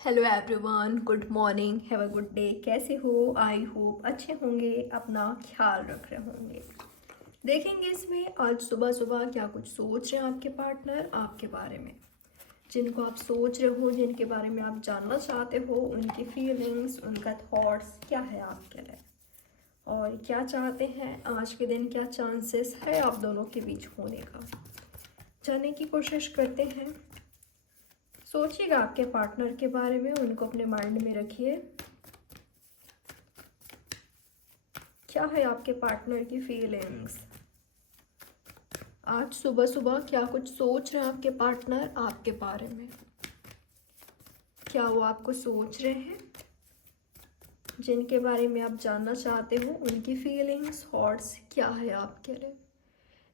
Hello everyone, good morning, have a good day. कैसे हो? I hope अच्छे होंगे, अपना ख्याल रख रहे होंगे। देखेंगे इसमें आज सुबह सुबह क्या कुछ सोच रहे हैं आपके पार्टनर आपके बारे में। जिनको आप सोच रहे हो, जिनके बारे में आप जानना चाहते हो, उनकी फीलिंग्स, उनका थॉट्स क्या है आपके लिए, और क्या चाहते हैं आज के दिन, क्या चांसेस है आप दोनों के बीच होने का, जानने की कोशिश करते हैं। सोचिएगा आपके पार्टनर के बारे में, उनको अपने माइंड में रखिए। क्या है आपके पार्टनर की फीलिंग्स? आज सुबह सुबह क्या कुछ सोच रहे हैं आपके पार्टनर आपके बारे में? क्या वो आपको सोच रहे हैं? जिनके बारे में आप जानना चाहते हो, उनकी फीलिंग्स, थॉट्स क्या है आपके लिए?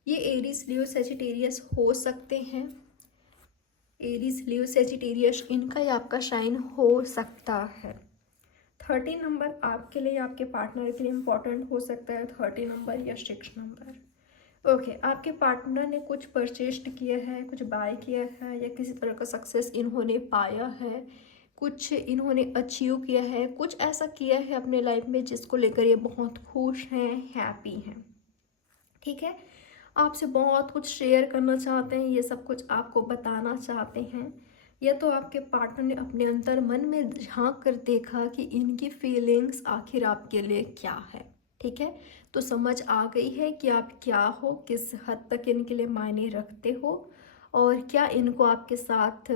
ये एरीज, लियो, सेजिटेरियस हो सकते हैं। एरीज, लियो, सेजिटेरियस इनका ही आपका साइन हो सकता है। 30 नंबर आपके लिए, आपके पार्टनर के लिए इम्पोर्टेंट हो सकता है। 30 नंबर या 6 नंबर। ओके, आपके पार्टनर ने कुछ परचेस्ड किया है, कुछ बाय किया है, या किसी तरह का सक्सेस इन्होंने पाया है, कुछ इन्होंने अचीव किया है, कुछ ऐसा किया है अपने लाइफ में जिसको लेकर ये बहुत खुश हैं, हैप्पी हैं। ठीक है, आपसे बहुत कुछ शेयर करना चाहते हैं, ये सब कुछ आपको बताना चाहते हैं। या तो आपके पार्टनर ने अपने अंतर मन में झांक कर देखा कि इनकी फीलिंग्स आखिर आपके लिए क्या है। ठीक है, तो समझ आ गई है कि आप क्या हो, किस हद तक इनके लिए मायने रखते हो, और क्या इनको आपके साथ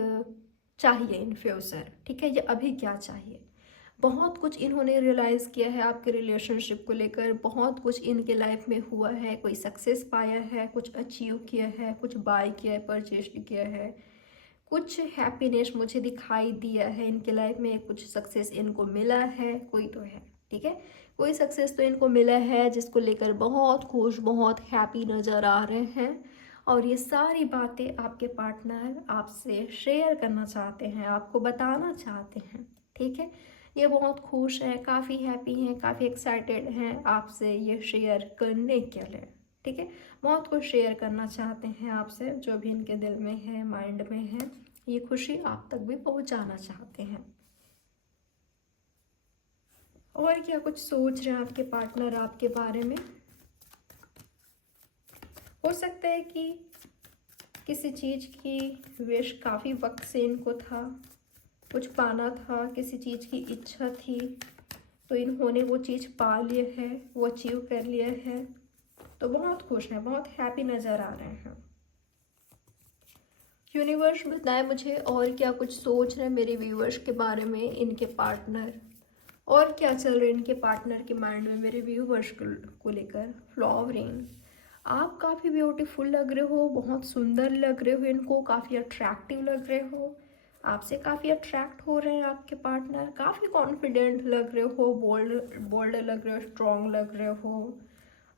चाहिए इन फ्यूचर। ठीक है, ये अभी क्या चाहिए। बहुत कुछ इन्होंने रियलाइज़ किया है आपके रिलेशनशिप को लेकर, बहुत कुछ इनके लाइफ में हुआ है, कोई सक्सेस पाया है, कुछ अचीव किया है, कुछ बाय किया है, परचेज किया है, कुछ हैप्पीनेस मुझे दिखाई दिया है इनके लाइफ में, कुछ सक्सेस इनको मिला है, कोई तो है। ठीक है, कोई सक्सेस तो इनको मिला है जिसको लेकर बहुत खुश, बहुत हैप्पी नज़र आ रहे हैं, और ये सारी बातें आपके पार्टनर आपसे शेयर करना चाहते हैं, आपको बताना चाहते हैं। ठीक है, ये बहुत खुश हैं, काफ़ी हैप्पी हैं, काफ़ी एक्साइटेड हैं आपसे ये शेयर करने के लिए। ठीक है, बहुत कुछ शेयर करना चाहते हैं आपसे, जो भी इनके दिल में है, माइंड में है, ये खुशी आप तक भी पहुंचाना चाहते हैं। और क्या कुछ सोच रहे हैं आपके पार्टनर आपके बारे में? हो सकता है कि किसी चीज़ की विश काफ़ी वक्त से इनको था, कुछ पाना था, किसी चीज़ की इच्छा थी, तो इन्होंने वो चीज़ पा लिया है, वो अचीव कर लिया है, तो बहुत खुश हैं, बहुत हैप्पी नज़र आ रहे हैं। यूनिवर्स बताए मुझे और क्या कुछ सोच रहे हैं मेरे व्यूवर्स के बारे में, इनके पार्टनर, और क्या चल रहा है इनके पार्टनर के माइंड में मेरे व्यूवर्स को लेकर। फ्लावरिंग, आप काफ़ी ब्यूटीफुल लग रहे हो, बहुत सुंदर लग रहे हो, इनको काफ़ी अट्रैक्टिव लग रहे हो, आपसे काफ़ी अट्रैक्ट हो रहे हैं आपके पार्टनर, काफ़ी कॉन्फिडेंट लग रहे हो, बोल्ड बोल्ड लग रहे हो, स्ट्रॉन्ग लग रहे हो,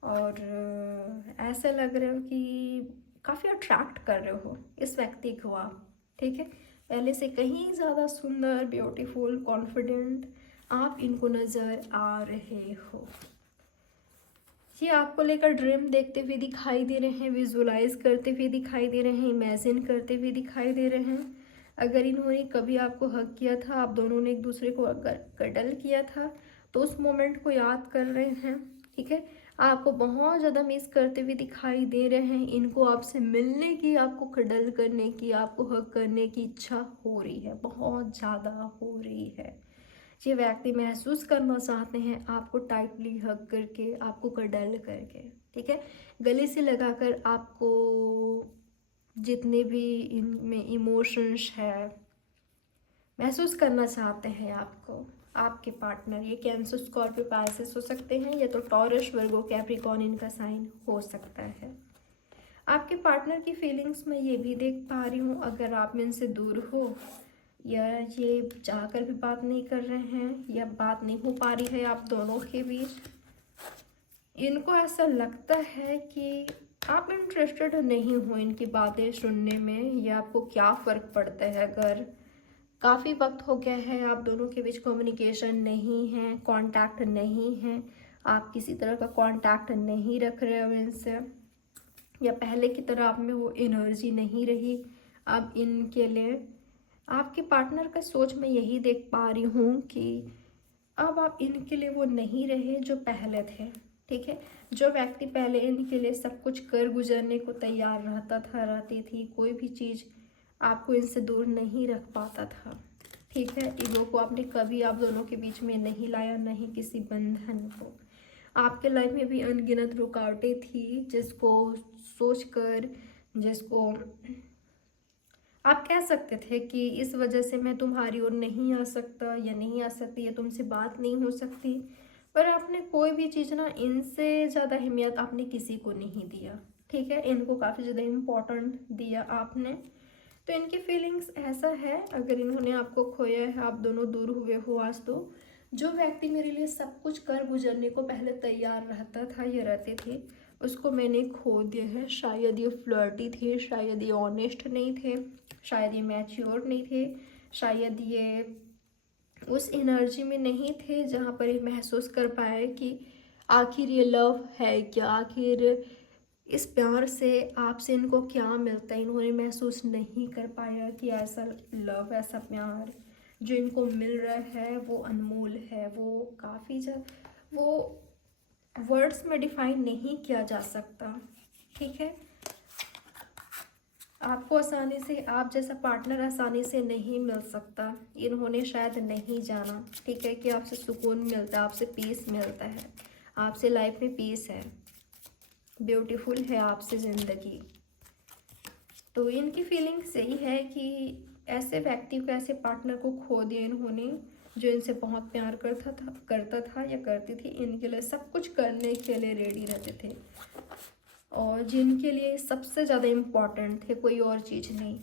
और ऐसा लग रहे हो कि काफ़ी अट्रैक्ट कर रहे हो इस व्यक्ति को आप। ठीक है, पहले से कहीं ज़्यादा सुंदर, ब्यूटीफुल, कॉन्फिडेंट आप इनको नज़र आ रहे हो। ये आपको लेकर ड्रीम देखते हुए दिखाई दे रहे हैं, विजुलाइज करते हुए दिखाई दे रहे हैं, इमेजिन करते हुए दिखाई दे रहे हैं। अगर इन्होंने कभी आपको हक किया था, आप दोनों ने एक दूसरे को अगर कडल किया था, तो उस मोमेंट को याद कर रहे हैं। ठीक है, आपको बहुत ज़्यादा मिस करते हुए दिखाई दे रहे हैं, इनको आपसे मिलने की, आपको कडल करने की, आपको हक करने की इच्छा हो रही है, बहुत ज़्यादा हो रही है। ये व्यक्ति महसूस करना चाहते हैं आपको टाइटली हग करके, आपको कडल करके। ठीक है, गले से लगाकर आपको, जितने भी इनमें इमोशंस है, महसूस करना चाहते हैं आपको। आपके पार्टनर ये कैंसर, स्कॉर्पियो, पाइसेस हो सकते हैं, या तो टॉरस, वर्गो, कैप्रिकॉर्न इनका साइन हो सकता है। आपके पार्टनर की फीलिंग्स में ये भी देख पा रही हूँ, अगर आप इनसे दूर हो, या ये चाहकर भी बात नहीं कर रहे हैं, या बात नहीं हो पा रही है आप दोनों के बीच, इनको ऐसा लगता है कि आप इंटरेस्टेड नहीं हो इनकी बातें सुनने में, या आपको क्या फ़र्क पड़ता है अगर काफ़ी वक्त हो गया है आप दोनों के बीच कम्युनिकेशन नहीं है, कांटेक्ट नहीं है, आप किसी तरह का कांटेक्ट नहीं रख रहे हो इनसे, या पहले की तरह आप में वो एनर्जी नहीं रही अब इनके लिए। आपके पार्टनर का सोच मैं यही देख पा रही हूँ कि अब आप इनके लिए वो नहीं रहे जो पहले थे। ठीक है, जो व्यक्ति पहले इनके लिए सब कुछ कर गुजरने को तैयार रहता था, रहती थी, कोई भी चीज़ आपको इनसे दूर नहीं रख पाता था। ठीक है, ईगो को आपने कभी आप दोनों के बीच में नहीं लाया, नहीं किसी बंधन को। आपके लाइफ में भी अनगिनत रुकावटें थी जिसको सोचकर, जिसको आप कह सकते थे कि इस वजह से मैं तुम्हारी ओर नहीं आ सकता या नहीं आ सकती या तुमसे बात नहीं हो सकती। पर आपने कोई भी चीज़ ना, इनसे ज़्यादा अहमियत आपने किसी को नहीं दिया। ठीक है, इनको काफ़ी ज़्यादा इम्पोर्टेंट दिया आपने। तो इनकी फीलिंग्स ऐसा है, अगर इन्होंने आपको खोया है, आप दोनों दूर हुए हो आज, तो जो व्यक्ति मेरे लिए सब कुछ कर गुजरने को पहले तैयार रहता था या रहते थे, उसको मैंने खो दिया है। शायद ये फ्लर्टी थे, शायद ये ऑनेस्ट नहीं थे, शायद ये मैच्योर नहीं थे, शायद ये उस एनर्जी में नहीं थे जहाँ पर ये महसूस कर पाए कि आखिर ये लव है क्या, आखिर इस प्यार से आपसे इनको क्या मिलता है। इन्होंने महसूस नहीं कर पाया कि ऐसा लव, ऐसा प्यार जो इनको मिल रहा है वो अनमोल है, वो काफ़ी वो वर्ड्स में डिफाइन नहीं किया जा सकता। ठीक है, आपको आसानी से, आप जैसा पार्टनर आसानी से नहीं मिल सकता। इन्होंने शायद नहीं जाना, ठीक है, कि आपसे सुकून मिलता है, आपसे पीस मिलता है, आपसे लाइफ में पीस है, ब्यूटीफुल है आपसे ज़िंदगी। तो इनकी फीलिंग्स यही है कि ऐसे व्यक्ति को, ऐसे पार्टनर को खो दिया इन्होंने जो इनसे बहुत प्यार करता था या करती थी, इनके लिए सब कुछ करने के लिए रेडी रहते थे, और जिनके लिए सबसे ज़्यादा इम्पॉर्टेंट थे, कोई और चीज़ नहीं।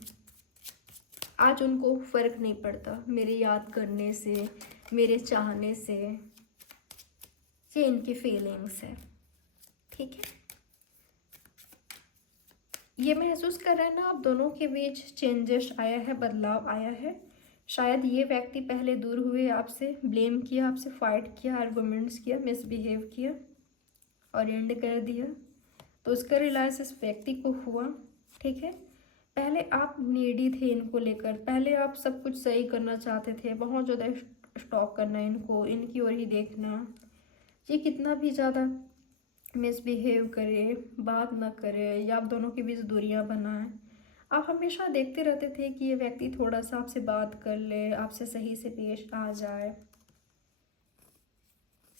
आज उनको फ़र्क नहीं पड़ता मेरे याद करने से, मेरे चाहने से। ये इनकी फीलिंग्स है। ठीक है, ये महसूस कर रहे हैं ना, आप दोनों के बीच चेंजेस आया है, बदलाव आया है। शायद ये व्यक्ति पहले दूर हुए, आपसे ब्लेम किया, आपसे फाइट किया, आर्गुमेंट्स किया, मिसबिहेव किया और एंड कर दिया, तो उसका रियलाइज इस व्यक्ति को हुआ। ठीक है, पहले आप नीडी थे इनको लेकर, पहले आप सब कुछ सही करना चाहते थे, बहुत ज़्यादा स्टॉक करना इनको, इनकी ओर ही देखना, ये कितना भी ज़्यादा मिसबिहेव करे, बात ना करे या आप दोनों के बीच दूरियां बनाए, आप हमेशा देखते रहते थे कि ये व्यक्ति थोड़ा सा आपसे बात कर ले, आपसे सही से पेश आ जाए,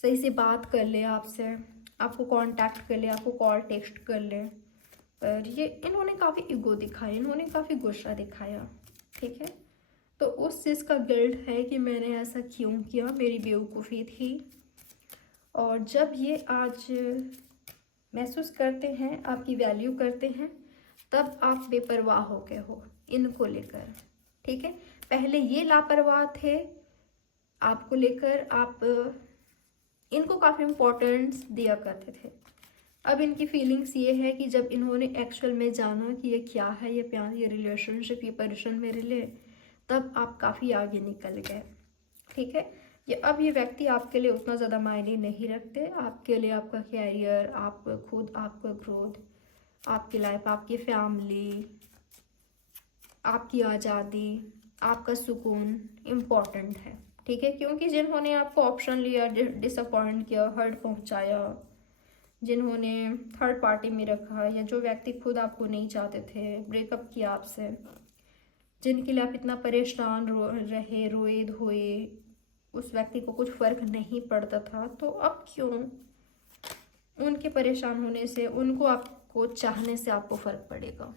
सही से बात कर ले आपसे, आपको कांटेक्ट कर ले, आपको कॉल टेक्स्ट कर ले। पर ये इन्होंने काफ़ी ईगो दिखाया, इन्होंने काफ़ी गुस्सा दिखाया। ठीक है, तो उस चीज़ का गिल्ट है कि मैंने ऐसा क्यों किया, मेरी बेवकूफ़ी थी। और जब ये आज महसूस करते हैं, आपकी वैल्यू करते हैं, तब आप बेपरवाह हो गए हो इनको लेकर। ठीक है, पहले ये लापरवाह थे आपको लेकर, आप इनको काफ़ी इम्पोर्टेंस दिया करते थे। अब इनकी फीलिंग्स ये है कि जब इन्होंने एक्चुअल में जाना कि ये क्या है, ये प्यार, ये रिलेशनशिप, ये पर्सन मेरे लिए, तब आप काफ़ी आगे निकल गए। ठीक है, अब ये व्यक्ति आपके लिए उतना ज़्यादा मायने नहीं रखते। आपके लिए आपका कैरियर, आप खुद, आपका ग्रोथ, आपकी लाइफ, आपकी फैमिली, आपकी आज़ादी, आपका सुकून इम्पॉर्टेंट है। ठीक है, क्योंकि जिन्होंने आपको ऑप्शन लिया, डिसअपॉइंट किया, हर्ट पहुंचाया, जिन्होंने थर्ड पार्टी में रखा, या जो व्यक्ति खुद आपको नहीं चाहते थे, ब्रेकअप किया आपसे, जिनके लिए आप इतना परेशान रहे, रोए धोए, उस व्यक्ति को कुछ फ़र्क नहीं पड़ता था, तो अब क्यों उनके परेशान होने से, उनको आपको चाहने से आपको फ़र्क पड़ेगा।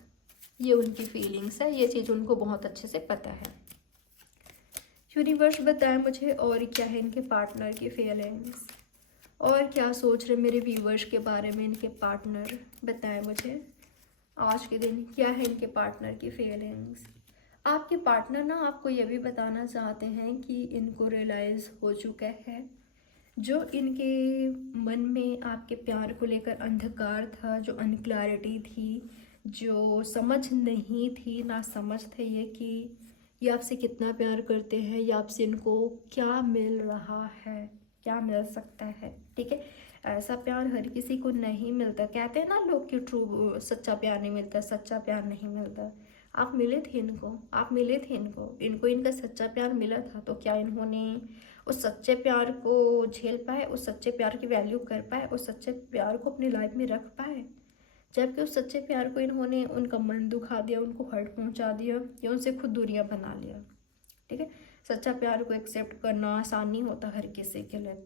ये उनकी फीलिंग्स है, ये चीज़ उनको बहुत अच्छे से पता है। यूनिवर्स बताए मुझे और क्या है इनके पार्टनर की फीलिंग्स, और क्या सोच रहे मेरे व्यूवर्स के बारे में इनके पार्टनर, बताएं मुझे आज के दिन क्या है इनके पार्टनर की फीलिंग्स। आपके पार्टनर ना आपको ये भी बताना चाहते हैं कि इनको रियलाइज़ हो चुका है, जो इनके मन में आपके प्यार को लेकर अंधकार था, जो अनक्लैरिटी थी, जो समझ नहीं थी, ना समझ थे ये आपसे कितना प्यार करते हैं, या आपसे इनको क्या मिल रहा है, क्या मिल सकता है। ठीक है, ऐसा प्यार हर किसी को नहीं मिलता। कहते हैं ना लोग कि ट्रू, सच्चा प्यार नहीं मिलता, सच्चा प्यार नहीं मिलता। आप मिले थे इनको, आप मिले थे इनको, इनको इनका सच्चा प्यार मिला था, तो क्या इन्होंने उस सच्चे प्यार को झेल पाए, उस सच्चे प्यार की वैल्यू कर पाए, उस सच्चे प्यार को अपनी लाइफ में रख पाए? जबकि उस सच्चे प्यार को इन्होंने उनका मन दुखा दिया, उनको हर्ट पहुंचा दिया, या उनसे खुद दूरियां बना लिया। ठीक है, सच्चा प्यार को एक्सेप्ट करना आसान नहीं होता हर किसी के लिए,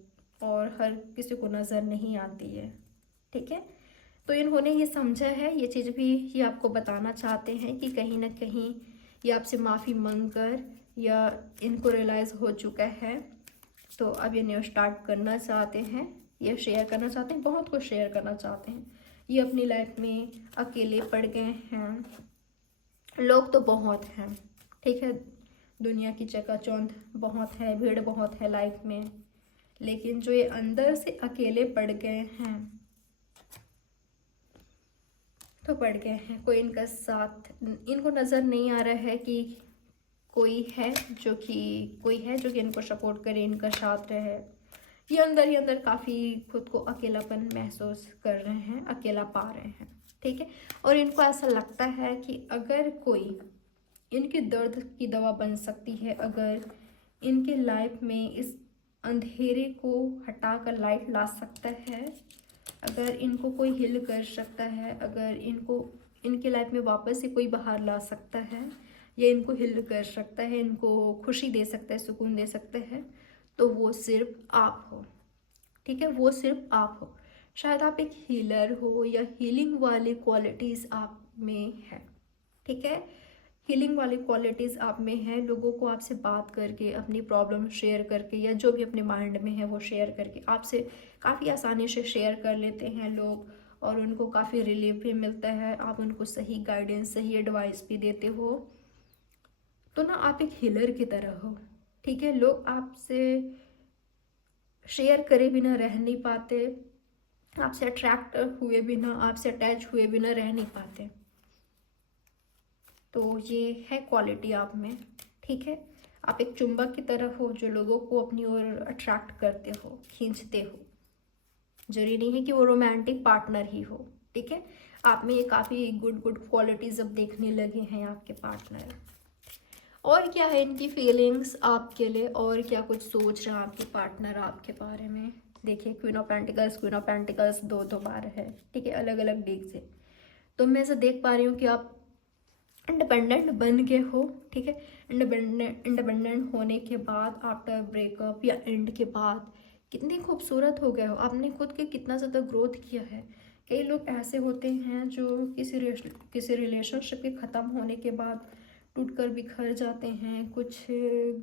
और हर किसी को नज़र नहीं आती है। ठीक है, तो इन्होंने ये समझा है, ये चीज़ भी ये आपको बताना चाहते हैं कि कहीं ना कहीं ये आपसे माफ़ी मांग कर, या इनको रियलाइज़ हो चुका है, तो अब ये न्यू स्टार्ट करना चाहते हैं, ये शेयर करना चाहते हैं, बहुत कुछ शेयर करना चाहते हैं। ये अपनी लाइफ में अकेले पड़ गए हैं, लोग तो बहुत हैं, ठीक है, दुनिया की चकाचौंध बहुत है, भीड़ बहुत है लाइफ में, लेकिन जो ये अंदर से अकेले पड़ गए हैं, तो पड़ गए हैं, कोई इनका साथ, इनको नज़र नहीं आ रहा है कि कोई है जो कि इनको सपोर्ट करे, इनका साथ रहे। ये अंदर ही अंदर काफ़ी खुद को अकेलापन महसूस कर रहे हैं, अकेला पा रहे हैं। ठीक है, और इनको ऐसा लगता है कि अगर कोई इनके दर्द की दवा बन सकती है, अगर इनके लाइफ में इस अंधेरे को हटाकर लाइट ला सकता है, अगर इनको कोई हिल कर सकता है, अगर इनको इनके लाइफ में वापस से कोई बाहर ला सकता है, या इनको हिल कर सकता है, इनको खुशी दे सकता है, सुकून दे सकता है, तो वो सिर्फ आप हो। ठीक है, वो सिर्फ आप हो। शायद आप एक हीलर हो, या हीलिंग वाली क्वालिटीज़ आप में है। ठीक है, हीलिंग वाली क्वालिटीज़ आप में है, लोगों को आपसे बात करके, अपनी प्रॉब्लम शेयर करके, या जो भी अपने माइंड में है वो शेयर करके आपसे काफ़ी आसानी से शेयर कर लेते हैं लोग, और उनको काफ़ी रिलीफ भी मिलता है, आप उनको सही गाइडेंस, सही एडवाइस भी देते हो। तो ना आप एक हीलर की तरह हो। ठीक है, लोग आपसे शेयर करे बिना रह नहीं पाते, आपसे अट्रैक्ट हुए बिना, आपसे अटैच हुए बिना रह नहीं पाते। तो ये है क्वालिटी आप में। ठीक है, आप एक चुंबक की तरह हो जो लोगों को अपनी ओर अट्रैक्ट करते हो, खींचते हो। जरूरी नहीं है कि वो रोमांटिक पार्टनर ही हो। ठीक है, आप में ये काफ़ी गुड क्वालिटीज अब देखने लगे हैं आपके पार्टनर। और क्या है इनकी फीलिंग्स आपके लिए, और क्या कुछ सोच रहे हैं आपके पार्टनर आपके बारे में? देखिए, क्वीन ऑफ पेंटिकल्स दो बार है। ठीक है, अलग अलग डेक से, तो मैं ऐसे देख पा रही हूँ कि आप इंडिपेंडेंट बन गए हो। ठीक है, इंडिपेंडेंट होने के बाद, आफ्टर ब्रेकअप या एंड के बाद, कितने खूबसूरत हो गए हो, आपने खुद के कितना ज़्यादा ग्रोथ किया है। कई लोग ऐसे होते हैं जो किसी रिलेशनशिप के ख़त्म होने के बाद टूटकर बिखर जाते हैं, कुछ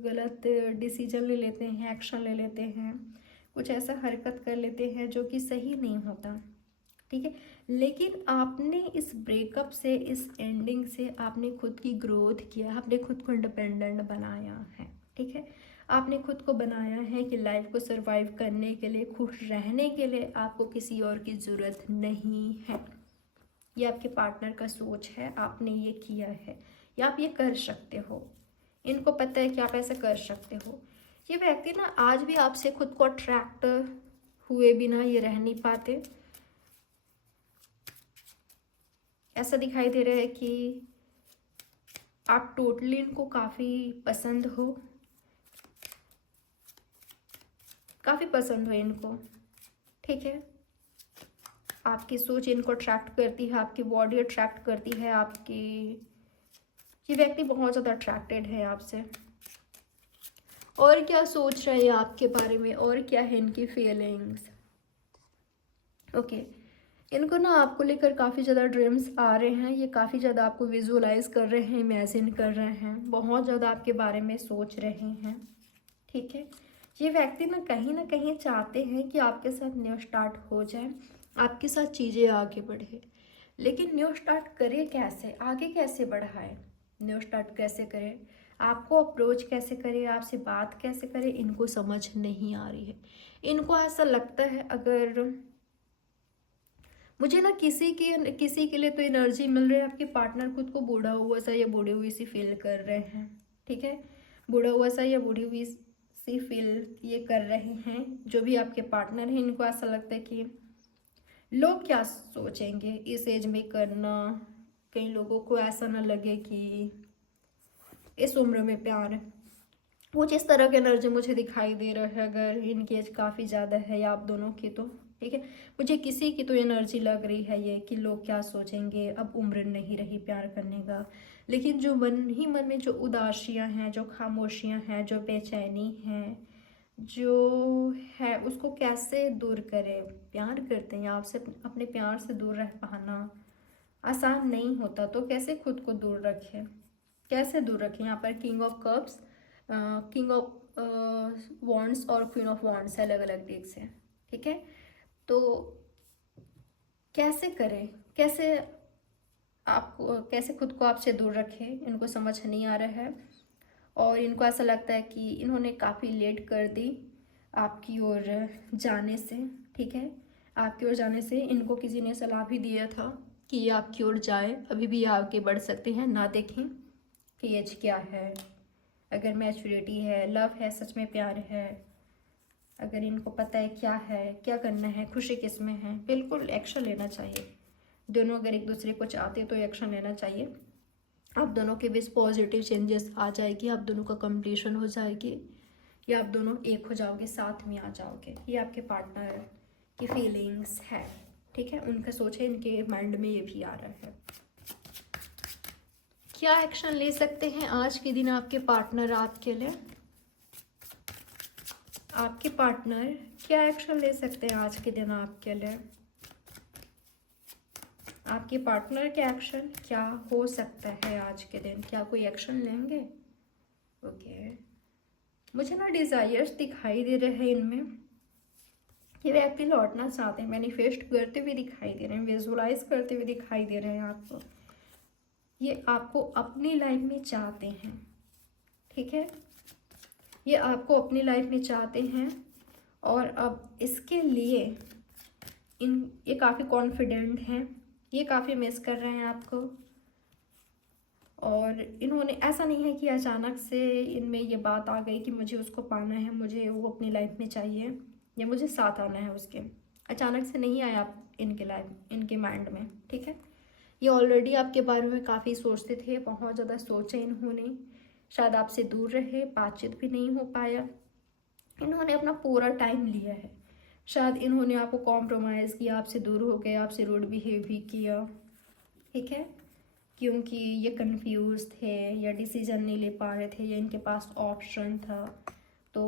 गलत डिसीजन ले लेते हैं, एक्शन ले लेते हैं, कुछ ऐसा हरकत कर लेते हैं जो कि सही नहीं होता। ठीक है, लेकिन आपने इस ब्रेकअप से, इस एंडिंग से आपने खुद की ग्रोथ किया, आपने खुद को इंडिपेंडेंट बनाया है। ठीक है, आपने खुद को बनाया है कि लाइफ को सरवाइव करने के लिए, खुश रहने के लिए आपको किसी और की ज़रूरत नहीं है। ये आपके पार्टनर का सोच है, आपने ये किया है, या आप ये कर सकते हो। इनको पता है कि आप ऐसा कर सकते हो। ये व्यक्ति ना आज भी आपसे खुद को अट्रैक्ट हुए बिना ये रह नहीं पाते। ऐसा दिखाई दे रहा है कि आप टोटली इनको काफ़ी पसंद हो, काफ़ी पसंद हो इनको। ठीक है, आपकी सोच इनको अट्रैक्ट करती है, आपकी बॉडी अट्रैक्ट करती है, आपकी ये व्यक्ति बहुत ज़्यादा अट्रैक्टेड है आपसे। और क्या सोच रहे हैं आपके बारे में, और क्या है इनकी फीलिंग्स? ओके, इनको ना आपको लेकर काफ़ी ज़्यादा ड्रीम्स आ रहे हैं, ये काफ़ी ज़्यादा आपको विजुलाइज कर रहे हैं, इमेजिन कर रहे हैं, बहुत ज़्यादा आपके बारे में सोच रहे हैं। ठीक है, ये व्यक्ति ना कहीं चाहते हैं कि आपके साथ न्यू स्टार्ट हो जाए, आपके साथ चीज़ें आगे बढ़े, लेकिन न्यू स्टार्ट करे कैसे, आगे कैसे बढ़ाए, न्यू स्टार्ट कैसे करें, आपको अप्रोच कैसे करें, आपसे बात कैसे करें, इनको समझ नहीं आ रही है। इनको ऐसा लगता है, अगर मुझे ना किसी के लिए तो एनर्जी मिल रही है, आपके पार्टनर खुद को बूढ़ा हुआ सा या बूढ़ी हुई सी फील कर रहे हैं। ठीक है, बूढ़ा हुआ सा या बूढ़ी हुई सी फील ये कर रहे हैं, जो भी आपके पार्टनर हैं। इनको ऐसा लगता है कि लोग क्या सोचेंगे, इस एज में करना कई लोगों को ऐसा ना लगे कि इस उम्र में प्यार है। वो जिस तरह की एनर्जी मुझे दिखाई दे रहा है, अगर इनकी एज काफ़ी ज़्यादा है या आप दोनों की, तो ठीक है, मुझे किसी की तो एनर्जी लग रही है ये कि लोग क्या सोचेंगे, अब उम्र नहीं रही प्यार करने का। लेकिन जो मन ही मन में जो उदासियाँ हैं, जो खामोशियाँ हैं, जो बेचैनी हैं, जो है, उसको कैसे दूर करें। प्यार करते हैं, आपसे अपने प्यार से दूर रह पाना आसान नहीं होता, तो कैसे खुद को दूर रखें, कैसे दूर रखें। यहाँ पर king of cups, king of wands और क्वीन ऑफ वॉन्ड्स अलग अलग डेक्स हैं, ठीक है। तो कैसे करें, कैसे आपको, कैसे खुद को आपसे दूर रखें, इनको समझ नहीं आ रहा है। और इनको ऐसा लगता है कि इन्होंने काफ़ी लेट कर दी आपकी ओर जाने से, ठीक है। आपकी ओर जाने से इनको किसी ने सलाह भी दिया था कि ये आपकी ओर जाए, अभी भी आगे बढ़ सकते हैं, ना देखें कि एज क्या है, अगर मैच्योरिटी है, लव है, सच में प्यार है, अगर इनको पता है क्या है, क्या करना है, खुशी किस में है, बिल्कुल एक्शन लेना चाहिए। दोनों अगर एक दूसरे को चाहते तो एक्शन लेना चाहिए। आप दोनों के बीच पॉजिटिव चेंजेस आ जाएगी, आप दोनों का कंप्लीशन हो जाएगी, या आप दोनों एक हो जाओगे, साथ में आ जाओगे। ये आपके पार्टनर की फीलिंग्स है, ठीक है, उनका सोच है, इनके माइंड में ये भी आ रहा है। क्या एक्शन ले सकते हैं आज के दिन आपके पार्टनर आपके लिए? आपके पार्टनर क्या एक्शन ले सकते हैं आज के दिन आपके लिए? आपके पार्टनर के एक्शन क्या हो सकता है आज के दिन? क्या कोई एक्शन लेंगे? ओके, मुझे ना डिज़ायर्स दिखाई दे रहे हैं इनमें, ये व्यक्ति लौटना चाहते हैं, मैनिफेस्ट करते हुए दिखाई दे रहे हैं, विजुअलाइज करते हुए दिखाई दे रहे हैं आपको। ये आपको अपनी लाइफ में चाहते हैं, ठीक है, ये आपको अपनी लाइफ में चाहते हैं। और अब इसके लिए ये काफ़ी कॉन्फिडेंट हैं, ये काफ़ी मिस कर रहे हैं आपको। और इन्होंने, ऐसा नहीं है कि अचानक से इनमें ये बात आ गई कि मुझे उसको पाना है, मुझे वो अपनी लाइफ में चाहिए, या मुझे साथ आना है उसके। अचानक से नहीं आया आप इनके लाइफ, इनके माइंड में, ठीक है। ये ऑलरेडी आपके बारे में काफ़ी सोचते थे, बहुत ज़्यादा सोचे इन्होंने, शायद आपसे दूर रहे, बातचीत भी नहीं हो पाया। इन्होंने अपना पूरा टाइम लिया है, शायद इन्होंने आपको कॉम्प्रोमाइज़ किया, आपसे दूर हो गए, आपसे रूड बिहेव भी किया, ठीक है, क्योंकि ये कंफ्यूज थे या डिसीजन नहीं ले पा रहे थे, या इनके पास ऑप्शन था। तो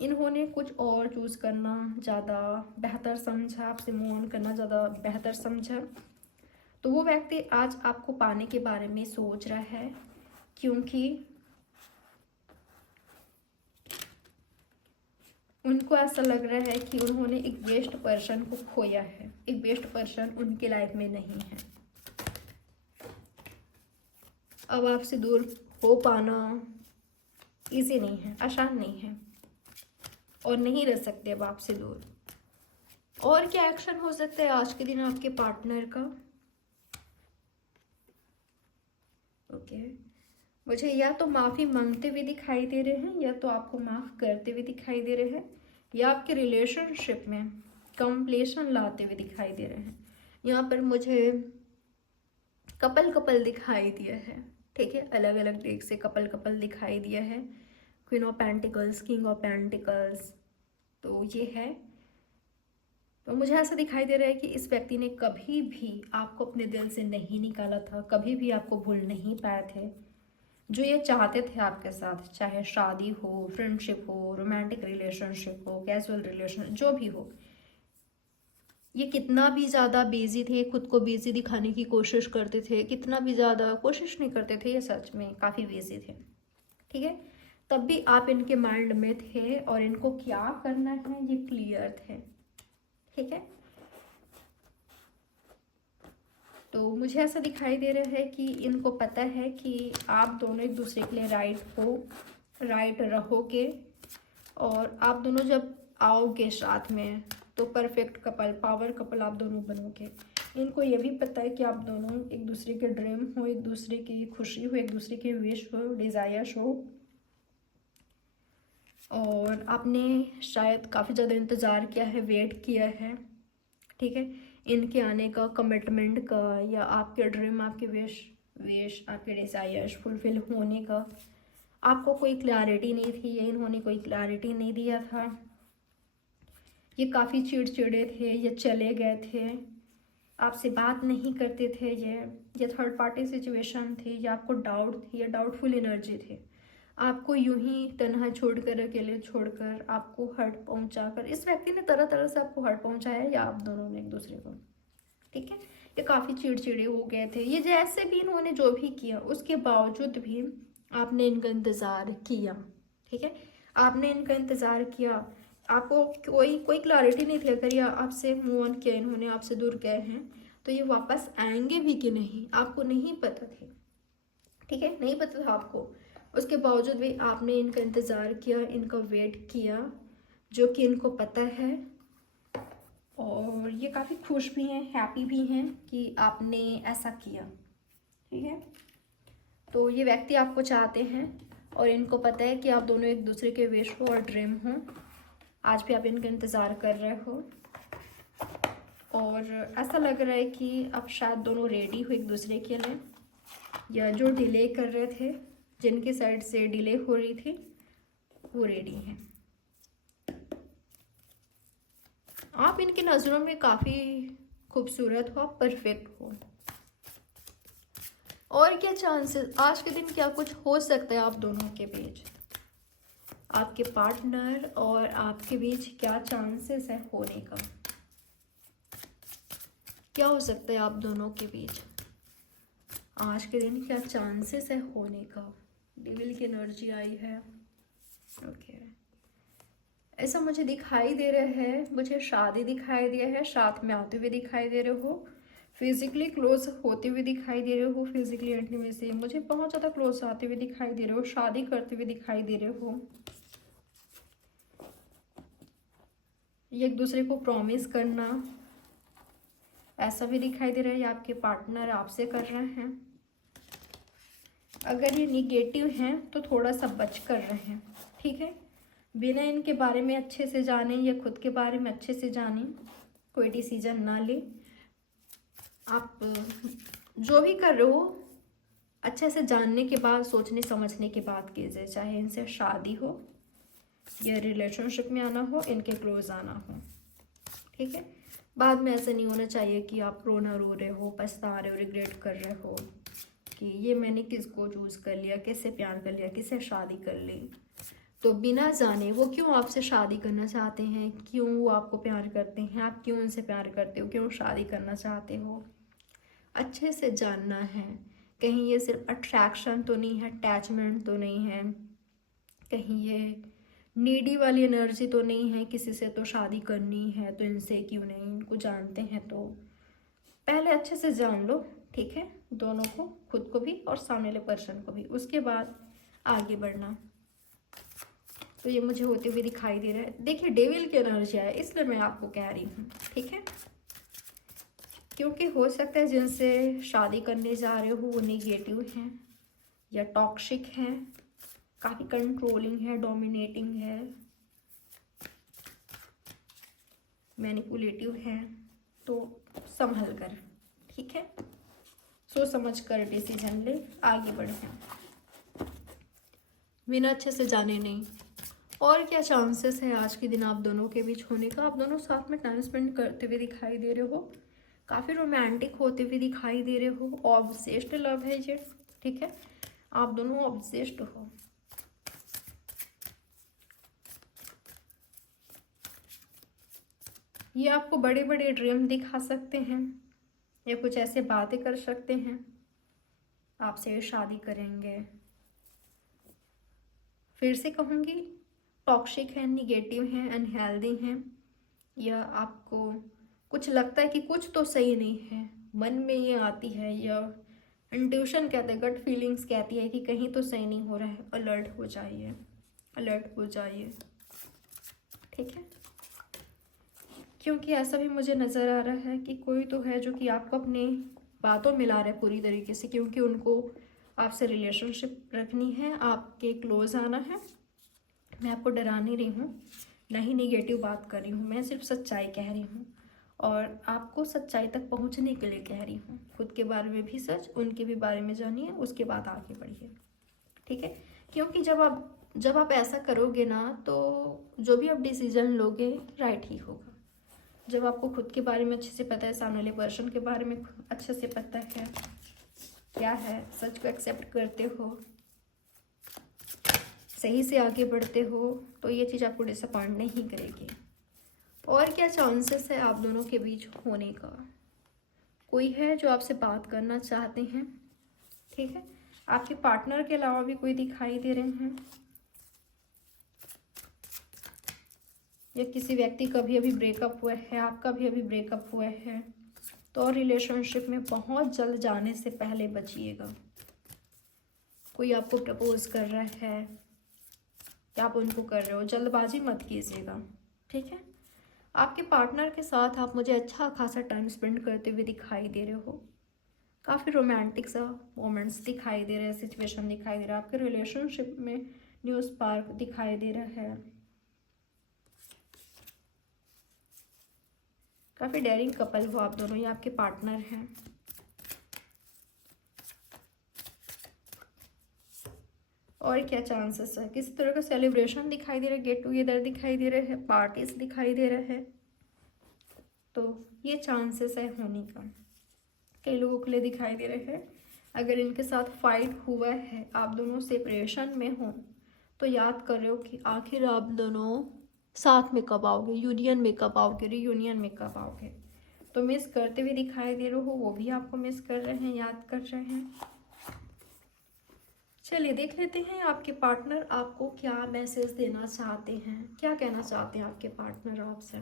इन्होंने कुछ और चूज़ करना ज़्यादा बेहतर समझा, आपसे मूव ऑन करना ज़्यादा बेहतर समझा। तो वो व्यक्ति आज आपको पाने के बारे में सोच रहा है, क्योंकि उनको ऐसा लग रहा है कि उन्होंने एक बेस्ट पर्सन को खोया है, एक बेस्ट पर्सन उनकी लाइफ में नहीं है। अब आपसे दूर हो पाना इजी नहीं है, आसान नहीं है, और नहीं रह सकते अब आपसे दूर। और क्या एक्शन हो सकता है आज के दिन आपके पार्टनर का? ओके, मुझे या तो माफ़ी मांगते हुए दिखाई दे रहे हैं, या तो आपको माफ़ करते हुए दिखाई दे रहे हैं, या आपके रिलेशनशिप में कंप्लीशन लाते हुए दिखाई दे रहे हैं। यहाँ पर मुझे कपल कपल दिखाई दिया है, ठीक है, अलग अलग डेक से कपल कपल दिखाई दिया है। Queen of pentacles, king of pentacles, तो ये है। तो मुझे ऐसा दिखाई दे रहा है कि इस व्यक्ति ने कभी भी आपको अपने दिल से नहीं निकाला था, कभी भी आपको भूल नहीं पाए थे। जो ये चाहते थे आपके साथ, चाहे शादी हो, फ्रेंडशिप हो, रोमांटिक रिलेशनशिप हो, कैजुअल रिलेशन, जो भी हो, ये कितना भी ज़्यादा बिजी थे, खुद को बिजी दिखाने की कोशिश करते थे, कितना भी ज़्यादा कोशिश नहीं करते थे, ये सच में काफ़ी बिजी थे, ठीक है, तब भी आप इनके माइंड में थे, और इनको क्या करना है ये क्लियर थे, ठीक है। तो मुझे ऐसा दिखाई दे रहा है कि इनको पता है कि आप दोनों एक दूसरे के लिए राइट हो, राइट रहोगे, और आप दोनों जब आओगे साथ में तो परफेक्ट कपल, पावर कपल आप दोनों बनोगे। इनको ये भी पता है कि आप दोनों एक दूसरे के ड्रीम हो, एक दूसरे की खुशी हो, एक दूसरे के विश हो, डिज़ायर्स हो, और आपने शायद काफ़ी ज़्यादा इंतज़ार किया है, वेट किया है, ठीक है। इनके आने का, कमिटमेंट का, या आपके ड्रीम, आपके विश आपके डिज़ायर्स फुलफिल होने का आपको कोई क्लैरिटी नहीं थी, या इन्होंने कोई क्लैरिटी नहीं दिया था। ये काफ़ी चिड़चिड़े थे, ये चले गए थे, आपसे बात नहीं करते थे, ये थर्ड पार्टी सिचुएशन थी, या आपको डाउट थी, या डाउटफुल एनर्जी थी। आपको यूं ही तन्हा छोड़कर, अकेले छोड़कर, आपको हर्ट पहुंचाकर, इस व्यक्ति ने तरह तरह से आपको हर्ट पहुंचाया, या आप दोनों ने एक दूसरे को, ठीक है। ये काफ़ी चिड़चिड़े हो गए थे। ये जैसे भी इन्होंने जो भी किया, उसके बावजूद भी आपने इनका इंतज़ार किया, ठीक है। आपने इनका इंतज़ार किया, आपको कोई क्लैरिटी नहीं थी। अगर ये आपसे मूव ऑन किया, इन्होंने आपसे दूर गए हैं, तो ये वापस आएंगे भी कि नहीं, आपको नहीं पता थे, ठीक है, नहीं पता था आपको। उसके बावजूद भी आपने इनका इंतज़ार किया, इनका वेट किया, जो कि इनको पता है, और ये काफ़ी खुश भी हैं, हैप्पी भी हैं कि आपने ऐसा किया, ठीक है। तो ये व्यक्ति आपको चाहते हैं, और इनको पता है कि आप दोनों एक दूसरे के विश हो और ड्रीम हो। आज भी आप इनका इंतज़ार कर रहे हो, और ऐसा लग रहा है कि अब शायद दोनों रेडी हो एक दूसरे के लिए, या जो डिले कर रहे थे, जिनकी साइड से डिले हो रही थी, वो रेडी हैं। आप इनकी नज़रों में काफ़ी खूबसूरत हो, परफेक्ट हो। और क्या चांसेस आज के दिन, क्या कुछ हो सकता है आप दोनों के बीच, आपके पार्टनर और आपके बीच क्या चांसेस है होने का, क्या हो सकता है आप दोनों के बीच आज के दिन, क्या चांसेस है होने का। डेविल की एनर्जी आई है, ओके। ऐसा मुझे दिखाई दे रहा है, मुझे शादी दिखाई दिया है, साथ में आते हुए दिखाई दे रहे हो, फिजिकली क्लोज होते हुए दिखाई दे रहे हो, फिजिकली इंटीमेसी मुझे बहुत ज़्यादा क्लोज आते हुए दिखाई दे रहे हो, शादी करते हुए दिखाई दे रहे हो। ये एक दूसरे को प्रॉमिस करना, ऐसा भी दिखाई दे रहा है, या आपके पार्टनर आपसे कर रहे हैं। अगर ये निगेटिव हैं तो थोड़ा सा बच कर रहे हैं, ठीक है। बिना इनके बारे में अच्छे से जाने, या खुद के बारे में अच्छे से जाने कोई डिसीजन ना ले। आप जो भी कर रहे हो अच्छे से जानने के बाद, सोचने समझने के बाद कीजिए, चाहे इनसे शादी हो या रिलेशनशिप में आना हो, इनके क्लोज आना हो, ठीक है। बाद में ऐसा नहीं होना चाहिए कि आप रो रहे हो, पछता रहे हो, रिग्रेट कर रहे हो कि ये मैंने किसको चूज़ कर लिया, किससे प्यार कर लिया, किससे शादी कर ली। तो बिना जाने वो क्यों आपसे शादी करना चाहते हैं, क्यों वो आपको प्यार करते हैं, आप क्यों उनसे प्यार करते हो, क्यों शादी करना चाहते हो, अच्छे से जानना है। कहीं ये सिर्फ अट्रैक्शन तो नहीं है, अटैचमेंट तो नहीं है, कहीं ये नीडी वाली एनर्जी तो नहीं है, किसी से तो शादी करनी है तो इनसे क्यों नहीं, इनको जानते हैं तो पहले अच्छे से जान लो, ठीक है, दोनों को, खुद को भी और सामने वाले पर्सन को भी, उसके बाद आगे बढ़ना। तो ये मुझे होते हुए दिखाई दे रहा है। देखिए डेविल की एनर्जी है, इसलिए मैं आपको कह रही हूँ, ठीक है, क्योंकि हो सकता है जिनसे शादी करने जा रहे हो वो निगेटिव हैं, या टॉक्सिक हैं, काफ़ी कंट्रोलिंग है, डोमिनेटिंग है, मैनिपुलेटिव है। तो संभल कर, ठीक है, सोच समझ कर डिसीजन ले, आगे बढ़े, बिना अच्छे से जाने नहीं। और क्या चांसेस है आज के दिन आप दोनों के बीच होने का। आप दोनों साथ में टाइम स्पेंड करते हुए दिखाई दे रहे हो, काफ़ी रोमांटिक होते हुए दिखाई दे रहे हो, ऑब्सेस्ड लव है ये, ठीक है, आप दोनों ऑब्सेस्ड हो। ये आपको बड़े बड़े ड्रीम दिखा सकते हैं, या कुछ ऐसे बातें कर सकते हैं, आपसे शादी करेंगे। फिर से कहूँगी, टॉक्सिक है, निगेटिव हैं, अनहेल्दी हैं, या आपको कुछ लगता है कि कुछ तो सही नहीं है, मन में ये आती है, या इंट्यूशन कहते हैं, गट फीलिंग्स कहती है कि कहीं तो सही नहीं हो रहा है, अलर्ट हो जाइए, अलर्ट हो जाइए, ठीक है। क्योंकि ऐसा भी मुझे नज़र आ रहा है कि कोई तो है जो कि आपको अपने बातों में ला रहा है पूरी तरीके से, क्योंकि उनको आपसे रिलेशनशिप रखनी है, आपके क्लोज आना है। मैं आपको डरा नहीं रही हूँ, ना ही निगेटिव बात कर रही हूँ, मैं सिर्फ सच्चाई कह रही हूँ। और आपको सच्चाई तक पहुंचने के लिए कह रही हूँ। खुद के बारे में भी सच, उनके भी बारे में जानिए, उसके बाद आगे बढ़िए, ठीक है। क्योंकि जब आप ऐसा करोगे ना, तो जो भी आप डिसीजन लोगे राइट ही होगा। जब आपको खुद के बारे में अच्छे से पता है, सामने वाले पर्सन के बारे में अच्छे से पता है क्या है, सच को एक्सेप्ट करते हो, सही से आगे बढ़ते हो, तो ये चीज़ आपको डिसअपॉइंट नहीं करेगी। और क्या चांसेस है आप दोनों के बीच होने का? कोई है जो आपसे बात करना चाहते हैं, ठीक है। आपके पार्टनर के अलावा भी कोई दिखाई दे रहे हैं, या किसी व्यक्ति का भी अभी ब्रेकअप हुआ है, आपका भी अभी ब्रेकअप हुआ है, तो रिलेशनशिप में बहुत जल्द जाने से पहले बचिएगा। कोई आपको प्रपोज कर रहा है या आप उनको कर रहे हो, जल्दबाजी मत कीजिएगा, ठीक है। आपके पार्टनर के साथ आप मुझे अच्छा खासा टाइम स्पेंड करते हुए दिखाई दे रहे हो। काफ़ी रोमांटिक सा मोमेंट्स दिखाई दे रहे हैं, सिचुएशन दिखाई दे रहा है, आपके रिलेशनशिप में न्यू स्पार्क दिखाई दे रहा है। काफ़ी डेयरिंग कपल हो आप दोनों, ये आपके पार्टनर हैं। और क्या चांसेस है? किसी तरह का सेलिब्रेशन दिखाई दे रहा है, गेट टुगेदर दिखाई दे रहे हैं, पार्टीज दिखाई दे रहे हैं, तो ये चांसेस है होने का। कई लोगों के लिए दिखाई दे रहे हैं, अगर इनके साथ फाइट हुआ है, आप दोनों सेपरेशन में हो, तो याद कर रहे हो कि आखिर आप दोनों साथ में कब आओगे, यूनियन में कब आओगे, रीयूनियन में कब आओगे। तो मिस करते हुए दिखाई दे रहे हो, वो भी आपको मिस कर रहे हैं, याद कर रहे हैं। चलिए देख लेते हैं आपके पार्टनर आपको क्या मैसेज देना चाहते हैं, क्या कहना चाहते हैं आपके पार्टनर आपसे।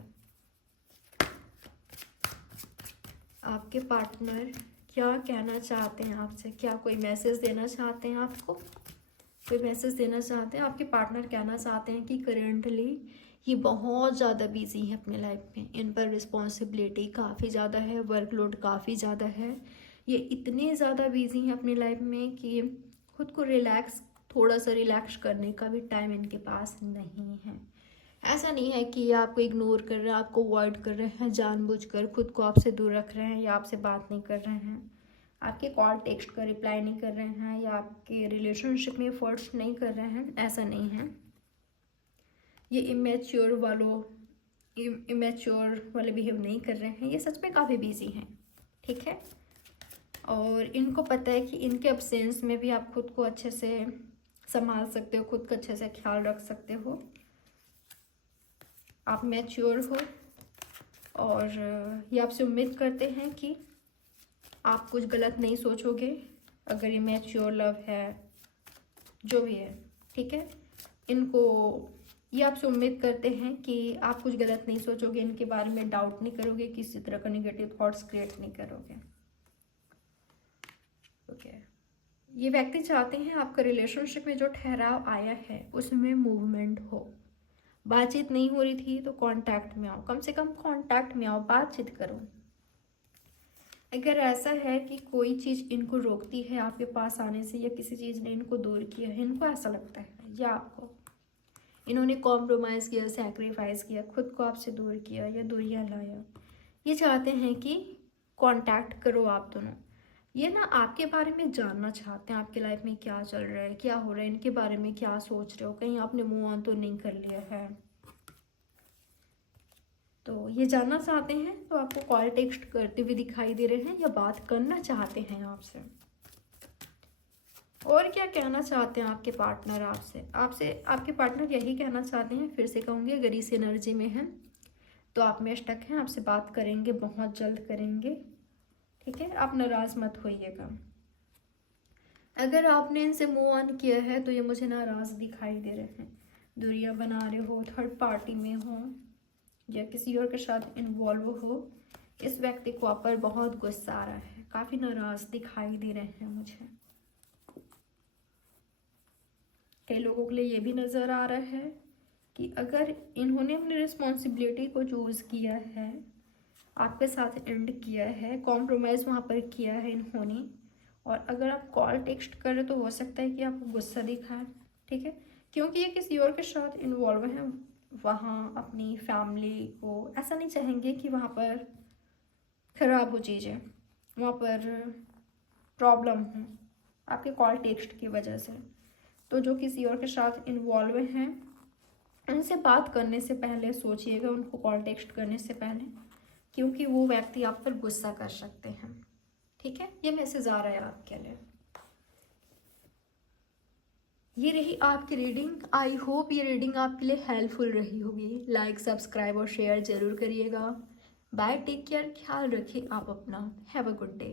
आपके पार्टनर क्या कहना चाहते हैं आपसे, क्या कोई मैसेज देना चाहते हैं आपको, कोई मैसेज देना चाहते हैं। आपके पार्टनर कहना चाहते हैं कि करेंटली ये बहुत ज़्यादा बिजी है अपने लाइफ में, इन पर रिस्पॉन्सिबिलिटी काफ़ी ज़्यादा है, वर्कलोड काफ़ी ज़्यादा है। ये इतने ज़्यादा बिजी हैं अपनी लाइफ में कि खुद को थोड़ा सा रिलैक्स करने का भी टाइम इनके पास नहीं है। ऐसा नहीं है कि ये आपको इग्नोर कर रहे हैं, आपको अवॉइड कर रहे हैं, जानबूझकर खुद को आपसे दूर रख रहे हैं, या आपसे बात नहीं कर रहे हैं, आपके कॉल टेक्स्ट का रिप्लाई नहीं कर रहे हैं, या आपके रिलेशनशिप में एफर्ट्स नहीं कर रहे हैं, ऐसा नहीं है। ये इमेच्योर वाले बिहेव नहीं कर रहे हैं, ये सच में काफ़ी बिजी हैं, ठीक है। और इनको पता है कि इनके अब्सेंस में भी आप खुद को अच्छे से संभाल सकते हो, खुद का अच्छे से ख्याल रख सकते हो, आप मैच्योर हो, और ये आपसे उम्मीद करते हैं कि आप कुछ गलत नहीं सोचोगे। अगर ये मैच्योर लव है, जो भी है, ठीक है, ये आपसे उम्मीद करते हैं कि आप कुछ गलत नहीं सोचोगे, इनके बारे में डाउट नहीं करोगे, किसी तरह का नेगेटिव थॉट्स क्रिएट नहीं करोगे, ओके। ये व्यक्ति चाहते हैं आपका रिलेशनशिप में जो ठहराव आया है उसमें मूवमेंट हो। बातचीत नहीं हो रही थी तो कांटेक्ट में आओ, कम से कम कांटेक्ट में आओ, बातचीत करो। अगर ऐसा है कि कोई चीज़ इनको रोकती है आपके पास आने से, या किसी चीज़ ने इनको दूर किया है, इनको ऐसा लगता है, या आपको इन्होंने कॉम्प्रोमाइज़ किया, सैक्रिफाइस किया, खुद को आपसे दूर किया या दूरियां लाया, ये चाहते हैं कि कांटेक्ट करो आप दोनों। ये ना आपके बारे में जानना चाहते हैं, आपके लाइफ में क्या चल रहा है, क्या हो रहा है, इनके बारे में क्या सोच रहे हो, कहीं आपने मूव ऑन तो नहीं कर लिया है, तो ये जानना चाहते हैं। तो आपको कॉल टेक्स्ट करते हुए दिखाई दे रहे हैं, या बात करना चाहते हैं आपसे। और क्या कहना चाहते हैं आपके पार्टनर आपसे आपके पार्टनर यही कहना चाहते हैं, फिर से कहूँगी, अगर इस एनर्जी में हैं तो आप में स्टक हैं, आपसे बात करेंगे, बहुत जल्द करेंगे, ठीक है। आप नाराज़ मत होइएगा। अगर आपने इनसे मूव ऑन किया है तो ये मुझे नाराज़ दिखाई दे रहे हैं, दूरियां बना रहे हो, थर्ड पार्टी में हो, या किसी और के साथ इन्वॉल्व हो। इस व्यक्ति को आप पर बहुत गुस्सा आ रहा है, काफ़ी नाराज़ दिखाई दे रहे हैं मुझे। कई लोगों के लिए ये भी नज़र आ रहा है कि अगर इन्होंने अपनी रिस्पॉन्सिबिलिटी को चूज़ किया है, आपके साथ एंड किया है, कॉम्प्रोमाइज़ वहाँ पर किया है इन्होंने, और अगर आप कॉल टेक्स्ट करें तो हो सकता है कि आपको गुस्सा दिखाए, ठीक है, क्योंकि ये किसी और के साथ इन्वॉल्व हैं, वहाँ अपनी फैमिली को ऐसा नहीं चाहेंगे कि वहाँ पर ख़राब हो चीज़ें, वहाँ पर प्रॉब्लम हो आपके कॉल टेक्स्ट की वजह से, तो जो किसी और के साथ इन्वॉल्व हैं उनसे बात करने से पहले सोचिएगा, उनको कॉल टेक्स्ट करने से पहले, क्योंकि वो व्यक्ति आप पर गुस्सा कर सकते हैं। ठीक है, ये मैसेज आ रहा है आपके लिए। ये रही आपकी रीडिंग। आई होप ये रीडिंग आपके लिए हेल्पफुल रही होगी। लाइक, सब्सक्राइब और शेयर जरूर करिएगा। बाय, टेक केयर, ख्याल रखिए आप अपना। Have a good day.